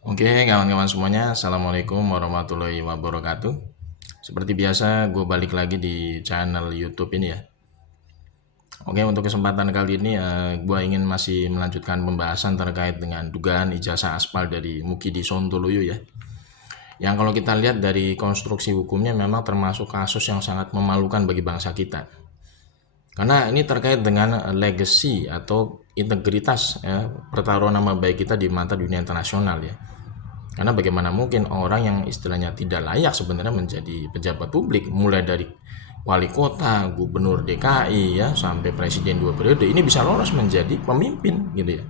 Oke, kawan-kawan semuanya, Assalamualaikum warahmatullahi wabarakatuh. Seperti biasa, gue balik lagi di channel YouTube ini ya. Oke, untuk kesempatan kali ini gue ingin masih melanjutkan pembahasan terkait dengan dugaan ijazah aspal dari Mukidi Sontoloyo ya. Yang kalau kita lihat dari konstruksi hukumnya memang termasuk kasus yang sangat memalukan bagi bangsa kita. Karena ini terkait dengan legacy atau integritas ya, pertaruhan nama baik kita di mata dunia internasional ya. Karena bagaimana mungkin orang yang istilahnya tidak layak sebenarnya menjadi pejabat publik, mulai dari wali kota, gubernur DKI ya sampai presiden 2 periode ini bisa lolos menjadi pemimpin gitu ya.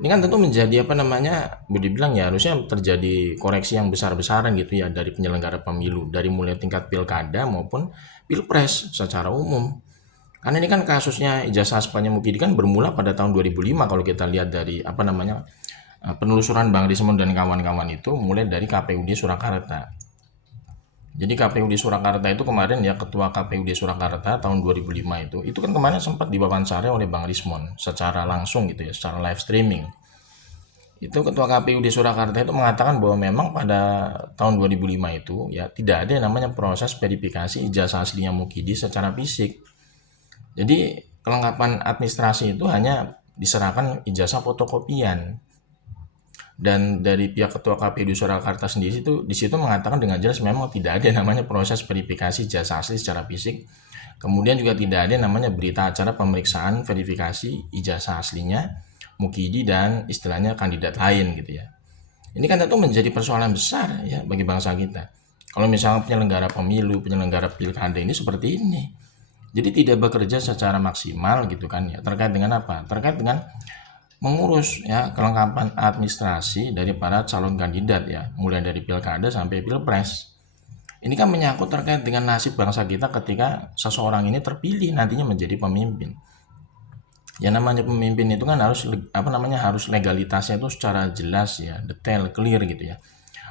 Ini kan tentu menjadi apa namanya, boleh dibilang ya harusnya terjadi koreksi yang besar-besaran gitu ya dari penyelenggara pemilu, dari mulai tingkat pilkada maupun pilpres secara umum. Karena ini kan kasusnya ijazah Spanya Mukidi kan bermula pada tahun 2005 kalau kita lihat dari apa namanya penelusuran Bang Rismond dan kawan-kawan itu mulai dari KPUD Surakarta. Jadi KPUD Surakarta itu kemarin ya ketua KPUD Surakarta tahun 2005 itu kan kemarin sempat diwawancara oleh Bang Rismond secara langsung gitu ya, secara live streaming. Itu ketua KPUD Surakarta itu mengatakan bahwa memang pada tahun 2005 itu ya tidak ada yang namanya proses verifikasi ijazah aslinya Mukidi secara fisik. Jadi kelengkapan administrasi itu hanya diserahkan ijazah fotokopian. Dan dari pihak ketua KPU Surakarta sendiri itu di situ mengatakan dengan jelas memang tidak ada namanya proses verifikasi jasa asli secara fisik. Kemudian juga tidak ada namanya berita acara pemeriksaan verifikasi ijazah aslinya Mukidi dan istilahnya kandidat lain gitu ya. Ini kan tentu menjadi persoalan besar ya bagi bangsa kita. Kalau misalnya penyelenggara pemilu, penyelenggara pilkada ini seperti ini. Jadi tidak bekerja secara maksimal gitu kan ya. Terkait dengan apa? Terkait dengan mengurus ya kelengkapan administrasi dari para calon kandidat ya, mulai dari pilkada sampai pilpres. Ini kan menyangkut terkait dengan nasib bangsa kita ketika seseorang ini terpilih nantinya menjadi pemimpin. Ya namanya pemimpin itu kan harus apa namanya harus legalitasnya itu secara jelas ya, detail, clear gitu ya.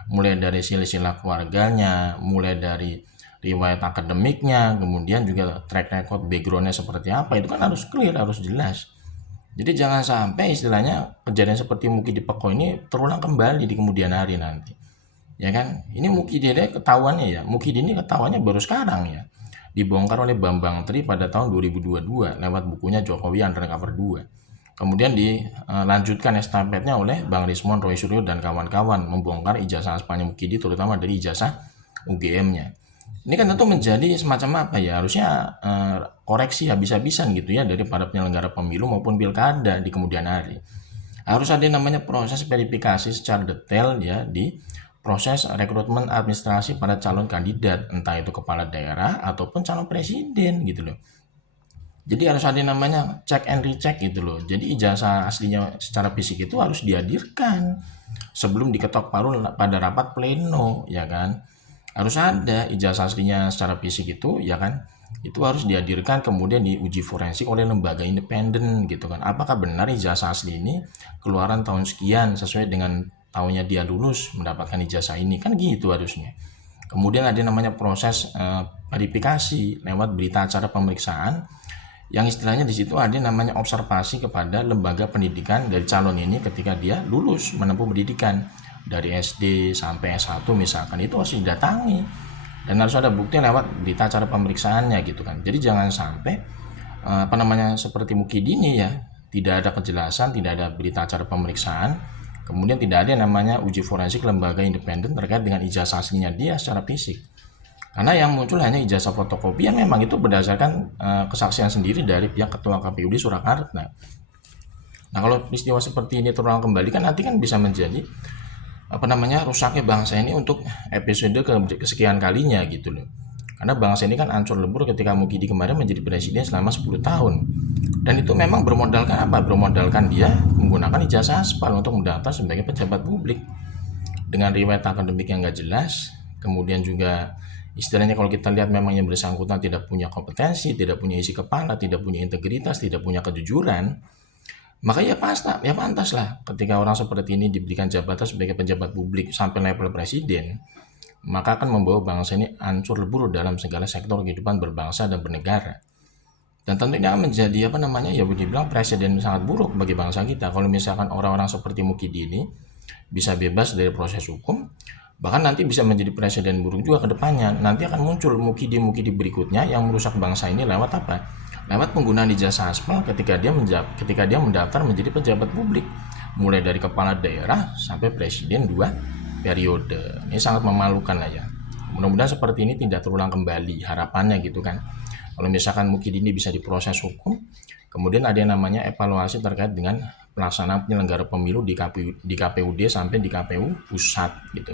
Mulai dari silsilah keluarganya, mulai dari riwayat akademiknya, kemudian juga track record backgroundnya seperti apa itu kan harus clear, harus jelas. Jadi jangan sampai istilahnya kejadian seperti Mukidi Peko ini terulang kembali di kemudian hari nanti. Ya kan? Ini Mukidi ini ketahuannya ya. Mukidi ini ketahuannya baru sekarang ya. Dibongkar oleh Bambang Tri pada tahun 2022 lewat bukunya Jokowi Undercover 2. Kemudian dilanjutkan estafetnya oleh Bang Rismon, Roy Suryo dan kawan-kawan membongkar ijazah aspalnya Mukidi terutama dari ijazah UGM-nya. Ini kan tentu menjadi semacam apa ya, harusnya koreksi habis-habisan gitu ya dari para penyelenggara pemilu maupun pilkada di kemudian hari. Harus ada yang namanya proses verifikasi secara detail ya di proses rekrutmen administrasi pada calon kandidat, entah itu kepala daerah ataupun calon presiden gitu loh. Jadi harus ada yang namanya check and recheck gitu loh. Jadi ijazah aslinya secara fisik itu harus dihadirkan sebelum diketok palu pada rapat pleno ya kan. Harus ada ijazah aslinya secara fisik itu ya kan. Itu harus dihadirkan kemudian diuji forensik oleh lembaga independen gitu kan. Apakah benar ijazah asli ini keluaran tahun sekian sesuai dengan tahunnya dia lulus mendapatkan ijazah ini kan gitu harusnya. Kemudian ada namanya proses verifikasi lewat berita acara pemeriksaan yang istilahnya di situ ada namanya observasi kepada lembaga pendidikan dari calon ini ketika dia lulus menempuh pendidikan dari SD sampai S1 misalkan itu harus didatangi dan harus ada bukti lewat berita acara pemeriksaannya gitu kan. Jadi jangan sampai apa namanya seperti Mukidi ini ya tidak ada kejelasan, tidak ada berita acara pemeriksaan, kemudian tidak ada namanya uji forensik lembaga independen terkait dengan ijazah aslinya dia secara fisik. Karena yang muncul hanya ijazah fotokopian memang itu berdasarkan kesaksian sendiri dari pihak ketua KPUD Surakarta. Nah kalau peristiwa seperti ini terulang kembali kan nanti kan bisa menjadi apa namanya rusaknya bangsa ini untuk episode kesekian kalinya gitu loh. Karena bangsa ini kan ancur lebur ketika Mukidi kemarin menjadi presiden selama 10 tahun. Dan itu memang bermodalkan apa? Bermodalkan dia menggunakan ijazah aspal untuk mendaftar sebagai pejabat publik. Dengan riwayat akademik yang nggak jelas, kemudian juga istilahnya kalau kita lihat memang yang bersangkutan tidak punya kompetensi, tidak punya isi kepala, tidak punya integritas, tidak punya kejujuran, maka ya pantas lah ketika orang seperti ini diberikan jabatan sebagai pejabat publik sampai level presiden, maka akan membawa bangsa ini hancur lebur dalam segala sektor kehidupan berbangsa dan bernegara. Dan tentunya menjadi apa namanya ya boleh dibilang presiden sangat buruk bagi bangsa kita kalau misalkan orang-orang seperti Mukidi ini bisa bebas dari proses hukum, bahkan nanti bisa menjadi presiden buruk juga ke depannya. Nanti akan muncul mukidi-mukidi berikutnya yang merusak bangsa ini lewat apa? Lewat penggunaan ijazah aspal ketika dia mendaftar menjadi pejabat publik, mulai dari kepala daerah sampai presiden 2 periode. Ini sangat memalukan lah ya. Mudah-mudahan seperti ini tidak terulang kembali, harapannya gitu kan. Kalau misalkan mukidi ini bisa diproses hukum, kemudian ada yang namanya evaluasi terkait dengan pelaksanaan penyelenggara pemilu di KPUD sampai di KPU pusat gitu.